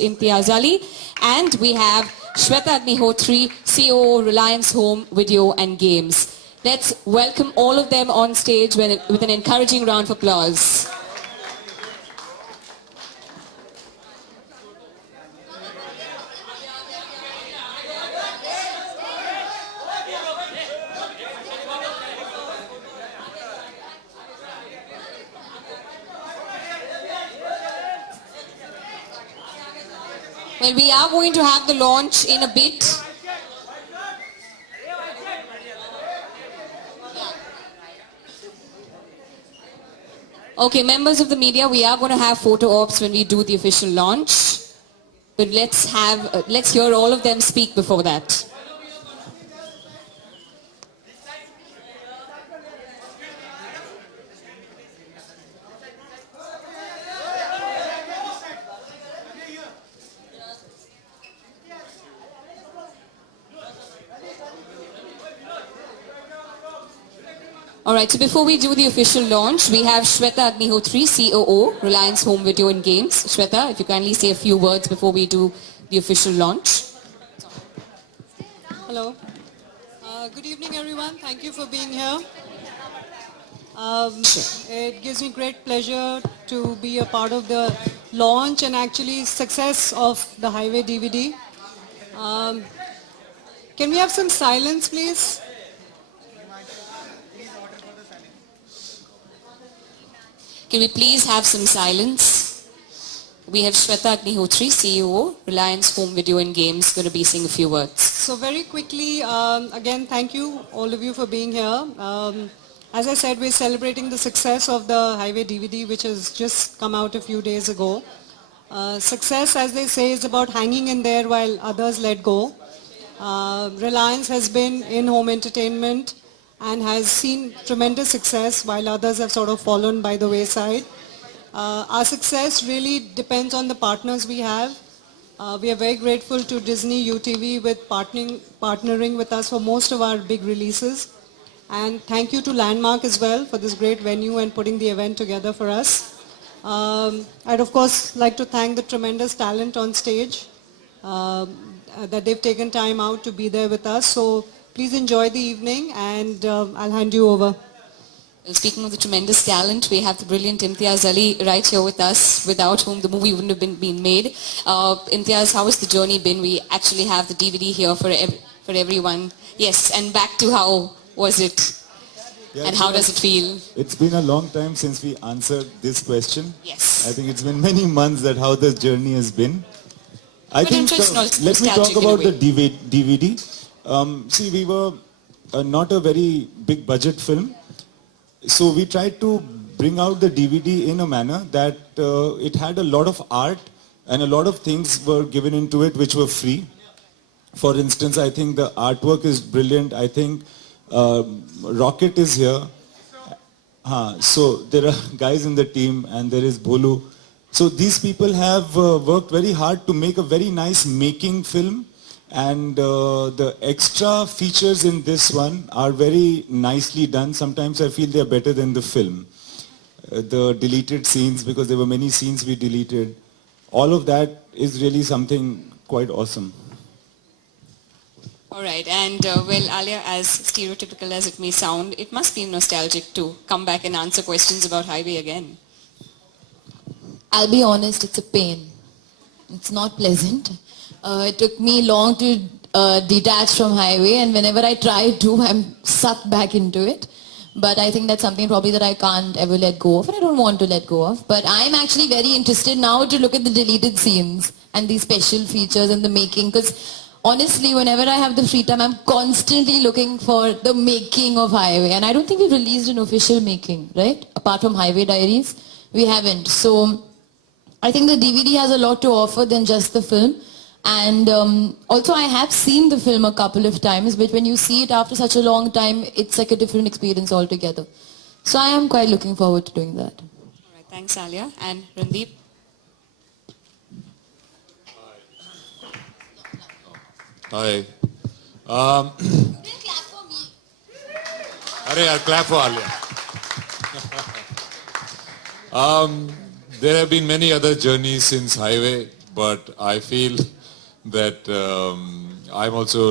Imtiaz Ali. And we have Shweta Agnihotri, COO, Reliance Home Video and Games. Let's welcome all of them on stage with an encouraging round of applause. Well, we are going to have the launch in a bit. Okay, members of the media, we are going to have photo ops when we do the official launch. But let's hear all of them speak before that. Alright, so before we do the official launch, we have Shweta Agnihotri, COO, Reliance Home Video and Games. Shweta, if you kindly say a few words before we do the official launch. Hello. Good evening, everyone. Thank you for being here. It gives me great pleasure to be a part of the launch and actually success of the Highway DVD. Can we have some silence, please? Can we please have some silence? We have Shweta Agnihotri, CEO, Reliance Home Video and Games, going to be saying a few words. So very quickly, again, thank you, all of you, for being here. As I said, we're celebrating the success of the Highway DVD, which has just come out a few days ago. Success, as they say, is about hanging in there while others let go. Reliance has been in home entertainment and has seen tremendous success while others have sort of fallen by the wayside. Our success really depends on the partners we have. We are very grateful to Disney UTV with partnering with us for most of our big releases. And thank you to Landmark as well for this great venue and putting the event together for us. I'd of course like to thank the tremendous talent on stage that they've taken time out to be there with us. So please enjoy the evening and I'll hand you over. Speaking of the tremendous talent, we have the brilliant Imtiaz Ali right here with us, without whom the movie wouldn't have been made. Imtiaz, how has the journey been? We actually have the DVD here for everyone. Yes, and back to how was it? Yeah, and how does it feel? It's been a long time since we answered this question. Yes. I think it's been many months that how the journey has been. I think let me talk about the DVD. See, we were not a very big budget film. So we tried to bring out the DVD in a manner that it had a lot of art and a lot of things were given into it which were free. For instance, I think the artwork is brilliant. I think Rocket is here. So there are guys in the team and there is Bolu. So these people have worked very hard to make a very nice making film. And the extra features in this one are very nicely done. Sometimes I feel they are better than the film. The deleted scenes, because there were many scenes we deleted. All of that is really something quite awesome. All right, and well, Alia, as stereotypical as it may sound, it must be nostalgic to come back and answer questions about Highway again. I'll be honest, it's a pain. It's not pleasant. It took me long to detach from Highway, and whenever I try to, I'm sucked back into it. But I think that's something probably that I can't ever let go of, and I don't want to let go of. But I'm actually very interested now to look at the deleted scenes and the special features and the making, because honestly, whenever I have the free time, I'm constantly looking for the making of Highway. And I don't think we've released an official making, right? Apart from Highway Diaries, we haven't. So I think the DVD has a lot to offer than just the film. And also I have seen the film a couple of times, but when you see it after such a long time, it's like a different experience altogether. So I am quite looking forward to doing that. All right, thanks, Alia. And Randeep? Hi. I'll clap for Alia. There have been many other journeys since Highway, but I feel that I'm also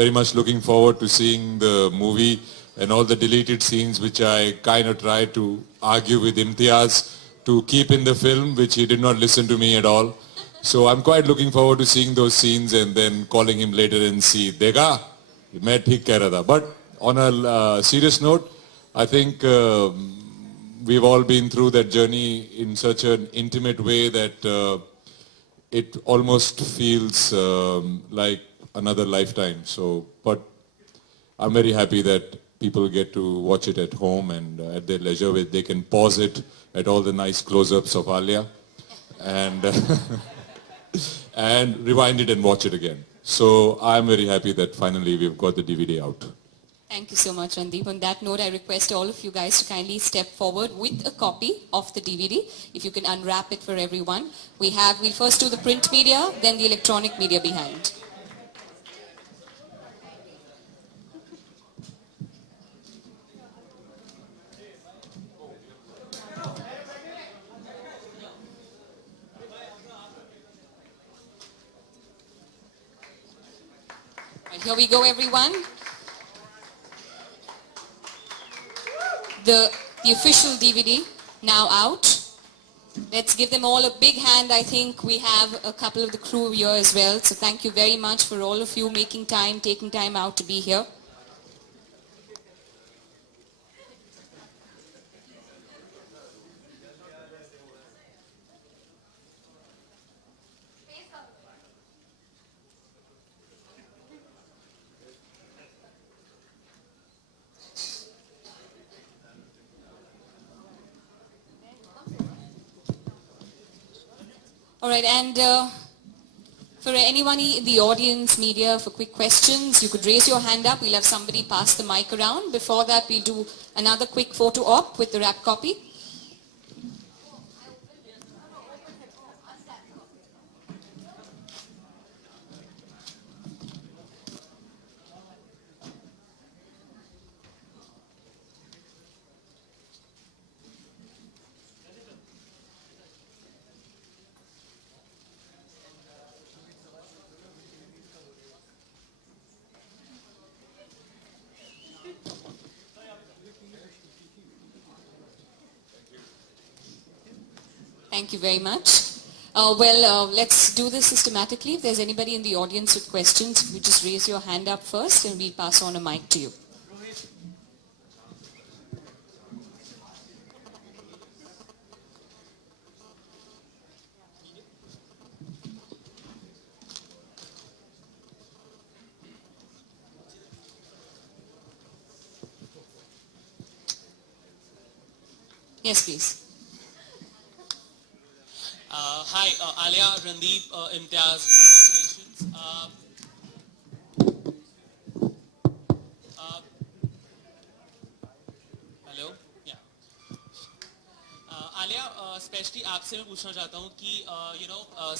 very much looking forward to seeing the movie and all the deleted scenes which I kind of tried to argue with Imtiaz to keep in the film, which he did not listen to me at all. So I'm quite looking forward to seeing those scenes and then calling him later and see, Dekha, मैं ठीक कह रहा था. But on a serious note, I think we've all been through that journey in such an intimate way that it almost feels like another lifetime. So, but I'm very happy that people get to watch it at home and at their leisure, where they can pause it at all the nice close-ups of Alia and and rewind it and watch it again. So I'm very happy that finally we've got the DVD out. Thank you so much, Randeep. On that note, I request all of you guys to kindly step forward with a copy of the DVD. If you can unwrap it for everyone. We'll first do the print media, then the electronic media behind. Right, here we go, everyone. The official DVD now out. Let's give them all a big hand. I think we have a couple of the crew here as well. So thank you very much for all of you making time, taking time out to be here. All right, and for anyone in the audience, media, for quick questions, you could raise your hand up. We'll have somebody pass the mic around. Before that, we'll do another quick photo op with the wrap copy. Thank you very much. Let's do this systematically. If there's anybody in the audience with questions, if you just raise your hand up first and we'll pass on a mic to you. Yes, please. Hi, Alia, Randeep, Imtiaz, congratulations. Hello? Yeah. Alia, specially आपसे मैं पूछना चाहता हूँ कि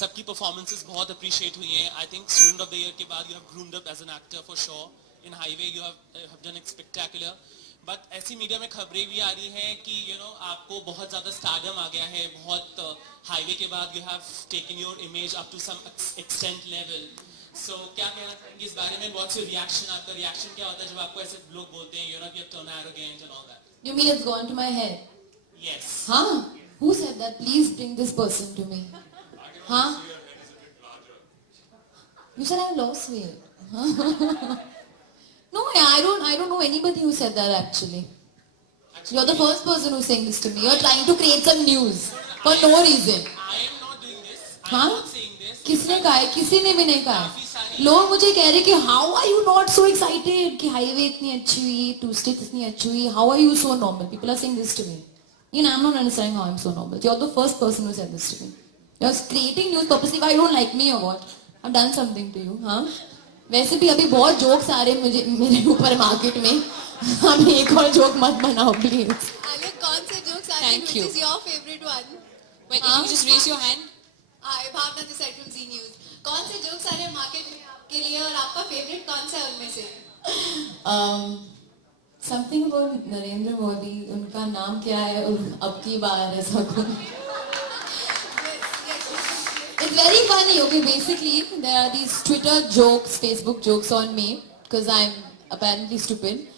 सबकी performances बहुत appreciate हुई हैं. I think student of the year के बाद you have groomed up as an actor for sure. In Highway you have done it spectacular. But ऐसी मीडिया में खबरें भी आ रही हैं कि आपको बहुत ज़्यादा स्टारडम आ गया है. बहुत हाईवे के बाद you have taken your image up to some extent level. So क्या कहना चाहेंगे इस बारे में? What's your reaction? आपका रिएक्शन क्या होता है जब आपको ऐसे लोग बोलते हैं you have turn arrogant and all that? You mean it's gone to my head? Yes. Huh? Who said that? Please bring this person to me. Huh? You said I lost weight. No, I don't know anybody who said that actually. You're the first person who's saying this to me. You're trying to create some news for no reason. I am not doing this. I am हाँ? not saying this. किसने कहा है? किसी ने भी नहीं कहा. लोग मुझे कह रहे कि how are you not so excited कि हाईवे इतनी अच्छी हुई, टू स्टेट इतनी अच्छी हुई. How are you so normal? People are saying this to me. I'm not understanding how I'm so normal. You're the first person who said this to me. You're creating news purposely. Why you don't like me or what? I've done something to you, हाँ? वैसे भी अभी बहुत jokes आ रहे मुझे मेरे ऊपर market में. अब एक और जोक मत बनाओ प्लीज. आलिया, कौन से जोक्स आते हैं? Which is your favorite one? Wait, can you just raise your hand? Hi, Bhavna this side from Z News. कौन से जोक्स आ रहे हैं मार्केट में आपके लिए और आपका फेवरेट कौन सा है उनमें से? Something about Narendra Modi. उनका नाम क्या है? अब की बार ऐसा कुछ. It's very funny. Okay, basically there are these Twitter jokes, Facebook jokes on me because I'm apparently stupid.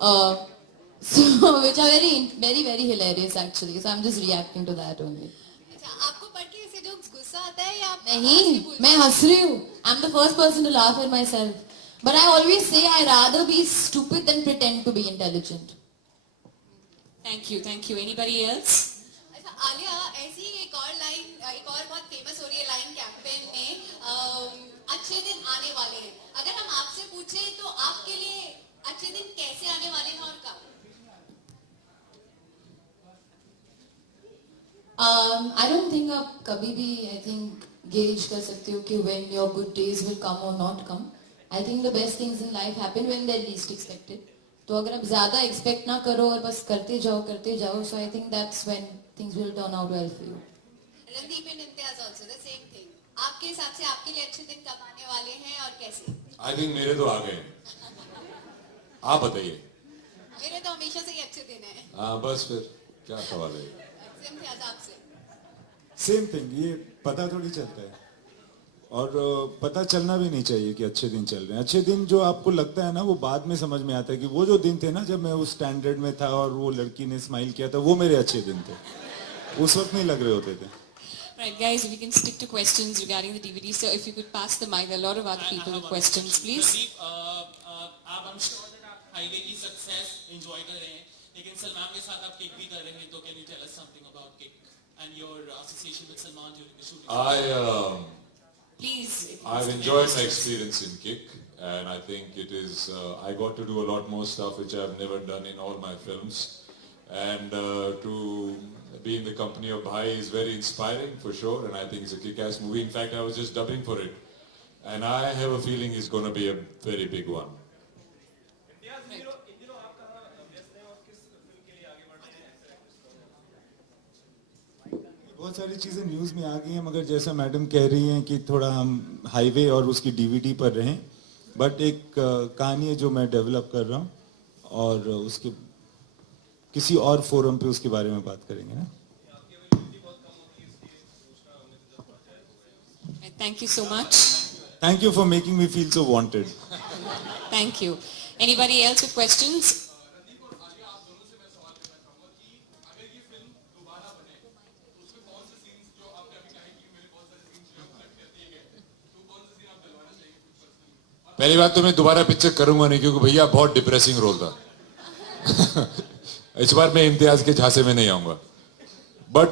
So which are very hilarious actually. So I'm just reacting to that only. अच्छा, आपको पढ़ के ऐसे jokes गुस्सा आता है या आप नहीं, मैं हंस रही हूँ. I'm the first person to laugh at myself. But I always say I rather be stupid than pretend to be intelligent. Thank you. Anybody else? अच्छा, आलिया ऐसी एक और बहुत फेमस हो रही है लाइन कैंपेन में अच्छे दिन आने वाले हैं. अगर हम आपसे पूछें तो आपके लिए अच्छे दिन कैसे आने वाले हैं और कब? I don't think आप कभी भी I think gauge कर सकते हो कि when your good days will come or not come. I think the best things in life happen when they're least expected. तो अगर आप ज़्यादा expect ना करो और बस करते जाओ, so I think that's when things will turn out well for you. Randeep and Imtiaz also the same thing. आपके हिसाब से आपके लिए अच्छे दिन कब आने वाले हैं और कैसे? I think मेरे तो आ गए. आप बताइए. मेरे तो हमेशा से ही अच्छे दिन हैं. हाँ बस फिर क्या सवाल है? इम्तियाज आपसे. Same thing. ये पता थोड़ी चलता है और पता चलना भी नहीं चाहिए कि अच्छे दिन चल रहे हैं. अच्छे दिन जो आपको लगता है ना वो बाद में समझ में आता है कि वो जो दिन थे ना जब मैं उस स्टैंडर्ड में था और वो लड़की ने स्माइल किया था वो मेरे अच्छे दिन थे. उस वक्त नहीं लग रहे होते थे. Right, guys, we can stick to questions regarding the DVD. So if you could pass the mic, there are a lot of other people with questions, please. Randeep, I'm sure that आप हाईवे की success enjoy कर रहे हैं, लेकिन सलमान के साथ आप kick भी कर रहे हैं, तो can you tell us something about kick and your association with Salman during the shooting? Please. I've enjoyed my experience in Kick, and I think it is. I got to do a lot more stuff which I've never done in all my films, and to be in the company of Bhai is very inspiring for sure. And I think it's a kick-ass movie. In fact, I was just dubbing for it, and I have a feeling it's going to be a very big one. बहुत सारी चीज़ें news में आ गई हैं मगर जैसा madam कह रही हैं कि थोड़ा हम हाईवे और उसकी डीवीडी पर रहें. बट एक कहानी है जो मैं डेवलप कर रहा हूँ और उसके किसी और फोरम पे उसके बारे में बात करेंगे ना. Thank you so much. Thank you for making me feel so wanted. Thank you. Anybody else with questions? पहली बात तो मैं दोबारा पिक्चर करूंगा नहीं क्योंकि भैया बहुत डिप्रेसिंग रोल था. इस बार मैं इम्तियाज के झांसे में नहीं आऊंगा. बट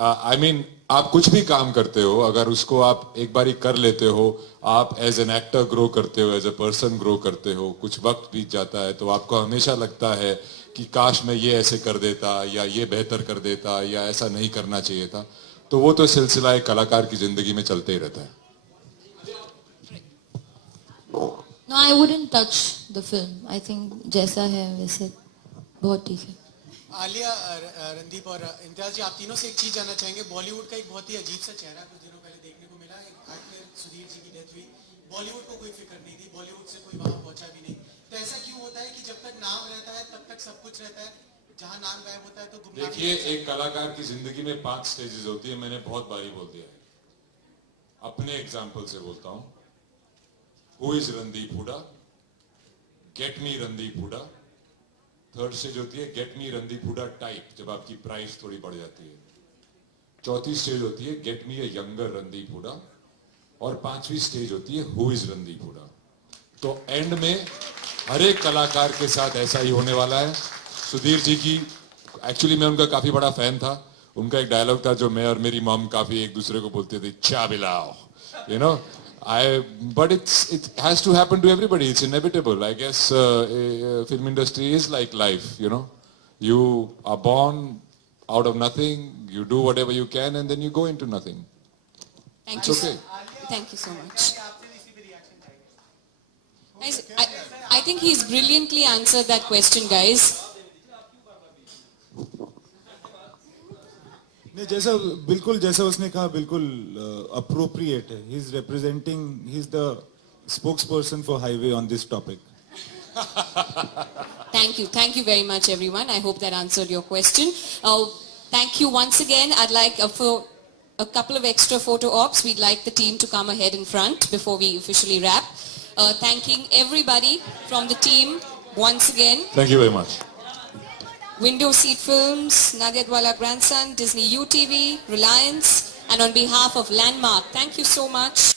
आई मीन आप कुछ भी काम करते हो अगर उसको आप एक बारी कर लेते हो, आप एज एन एक्टर ग्रो करते हो, एज ए पर्सन ग्रो करते हो, कुछ वक्त बीत जाता है तो आपको हमेशा लगता है कि काश मैं ये ऐसे कर देता या ये बेहतर कर देता या ऐसा नहीं करना चाहिए था. तो वो तो सिलसिला एक कलाकार की जिंदगी में चलते ही रहता है. No, I wouldn't touch the film. I think जैसा है वैसे बहुत ठीक है. आलिया, रणदीप और इम्तियाज जी, आप तीनों से एक चीज जानना चाहेंगे. बॉलीवुड का एक बहुत ही अजीब सा चेहरा कुछ दिनों पहले देखने को मिला. एक एक्टर सुधीर जी की डेथ हुई. बॉलीवुड को कोई फिक्र नहीं थी, बॉलीवुड से कोई वहां पहुंचा भी नहीं. तो ऐसा क्यों होता है कि जब तक नाम रहता है तब तक सब कुछ रहता है, जहां नाम गायब होता है तो गुमनाम. देखिए, एक कलाकार की जिंदगी में 5 स्टेजेस होती है. मैंने बहुत बारी बोल दिया है. अपने एग्जाम्पल से बोलता हूं. Who is Randeep Hooda? Get me Randeep Hooda. Third stage होती है Get me Randeep Hooda type, जब आपकी प्राइस थोड़ी बढ़ जाती है. चौथी स्टेज होती है Get me a younger Randeep Hooda. और 5वीं स्टेज होती है Who is Randeep Hooda. तो एंड में हर एक कलाकार के साथ ऐसा ही होने वाला है. सुधीर जी की एक्चुअली मैं उनका काफी बड़ा फैन था. उनका एक डायलॉग था जो मैं और मेरी मॉम काफी एक दूसरे को बोलते थे, चा बिलाओ, you know. But it has to happen to everybody. It's inevitable. I guess film industry is like life. You know, you are born out of nothing. You do whatever you can, and then you go into nothing. Thank It's you. okay. Thank you so much. Guys, I think he's brilliantly answered that question, guys. नहीं, जैसा बिल्कुल जैसा उसने कहा बिल्कुल appropriate है. He is representing, he is the spokesperson for highway on this topic. Thank you very much, everyone. I hope that answered your question. Thank you once again. I'd like for a couple of extra photo ops. We'd like the team to come ahead in front before we officially wrap. Thanking everybody from the team once again. Thank you very much. Window Seat Films, Nagadwala Grandson, Disney UTV, Reliance, and on behalf of Landmark, thank you so much.